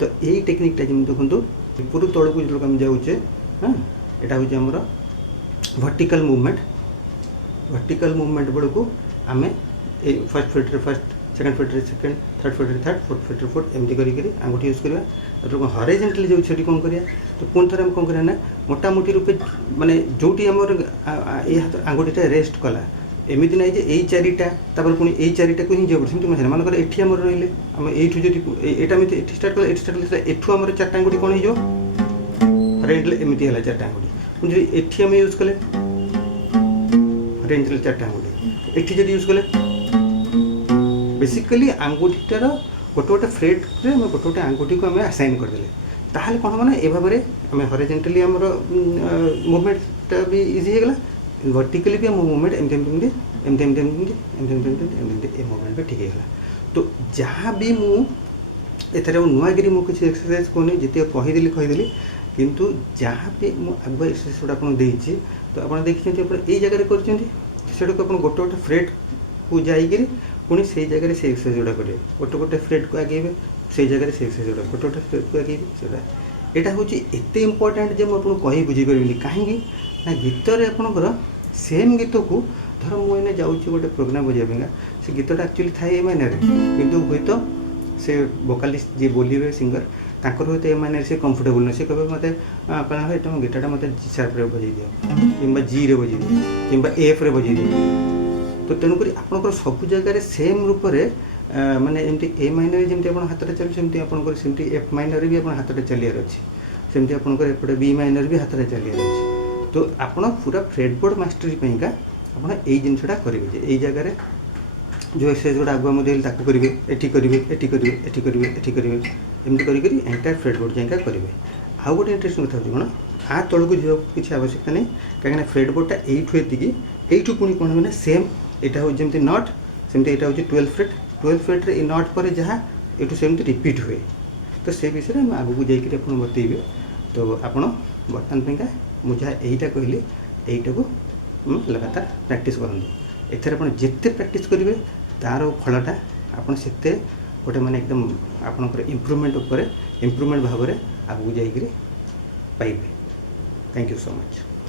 तो यही टेक्निकटा जमी देखो ऊपर तौक जो आम जाऊे हाँ यहाँ हूँ आमर वर्टिकल मूवमेंट बेलू आम first fit first second fit second third fit third fourth fit fourth एमती करी आंगुठी यूज करवा तो हॉरिजॉन्टली जो छुट्टी कौन करिया तो पुणी थे कौन करिया ना मोटामोटी रूपे माने जोटी आमर ये हाथ आंगुठीटा रेस्ट कला एमती ना जे यही चारिटा तापर पुणी यही चारिटा को ही जाऊ सेमती मानकर एठी आमर रहिले आम एठू जदि एटा एमती एठी स्टार्ट कला एठी स्टार्ट कला एठू आमर चारटा आंगुठी कौन हो हॉरिजॉन्टली एमती है चारटा आंगुठी पुणी जदि एठी आम यूज कले हॉरिजॉन्टली चारटा आंगुठी एठी जदि यूज कले बेसिकली आंगुठीटार गोटे गोटे फ्रेड्रे गोटे गोटे आंगुठी को आम आसाइन करदे ताहले कौन हम ए भाव में आम हॉरिजॉन्टली आमर मुवमेंटा भी इजी होगला वर्टिकली भी आम मुवमेंट एमती एमती एमती एमती एमती एमती एमती एमती ए मुवमेंट भी ठीक होगा। तो जहाँ भी मुझे नुआगिरी मुझे किसी एक्सरसाइज कहनी जिते कहीदेली किंतु जहाँ भी मुझे आगुआ एक्सरसाइज गुड़ा आपको देती तो आप देखते ये जगह कर गोटे गोटे फ्रेड को जाकर पुणी से जगह से एक्सरसाइज गुड़ा करेंगे गोटे गोटे फ्रेड को आगे से जगह से एक्सरसाइज गुड़ा गोटे गोटे फ्रेड को आगे यहाँ हूँ एत इम्पोर्टाट जे मुझे कही बुझीपारि कहीं ना गीतर आपणकर सेम गीत को धर मुझे जाऊँगी गोटे प्रोग्राम बजाइबा से गीतटा एक्चुअली थाए ए माइनर किंतु हुए तो से वोकालिस्ट जी बोलिए सिंगर तांकर हुए ए माइनर से कंफर्टेबल ना सी कहे मत तुम गीतटा मत जी सार्प बजाई दियो कि जी रे बजाई दियो कि एफ रे बजाई दियो तो तेणुक आपंकर सब जगह सेम रूप से माने एमती ए माइनर जमी आप हाथ चलते सेमती आपंकर सेमती एफ माइनर भी आप हाथ चलियार अच्छी सेमती आपंकर एपटे बी माइनर भी हाथ चलियार अच्छी तो आपड़ पूरा फ्रेडबोर्ड मास्टरी पाइंका आपड़ यही जिनसा करेंगे ये जगार जो एक्सरसाइज गुड़ा आगुआ मुझे ताकू करेंगे एटी करेंगे एटी करेंगे एटी करेंगे एटी करेंगे एमती करी एंटायर फ्रेडबोर्ड जाइका करेंगे। आउ गोटे इंटरेस्टिंग कथा कौन आ तौक जा किसी आवश्यकता नहीं कहीं फ्रेडबोर्डटा यू एति यू पुणी कौन मैंने सेम यहाँ हूँ जमी नट सेमती यहाँ हूँ 12 फ्रेट रे नट पर जहाँ ये सेमती रिपीट हुए तो से विषय में आगू जाकर आप बतइबे तो आपड़ बर्तमान पाइंका मुझे यहीटा कहली यहीटा को लगातार प्रैक्टिस करूँ एथर आप जिते प्रैक्टिस करेंगे तार फलटा आपड़ से गोटे माने एकदम आपणकर इम्प्रूवमेंट भाव में आगू जाकर पाइबे। Thank you so much.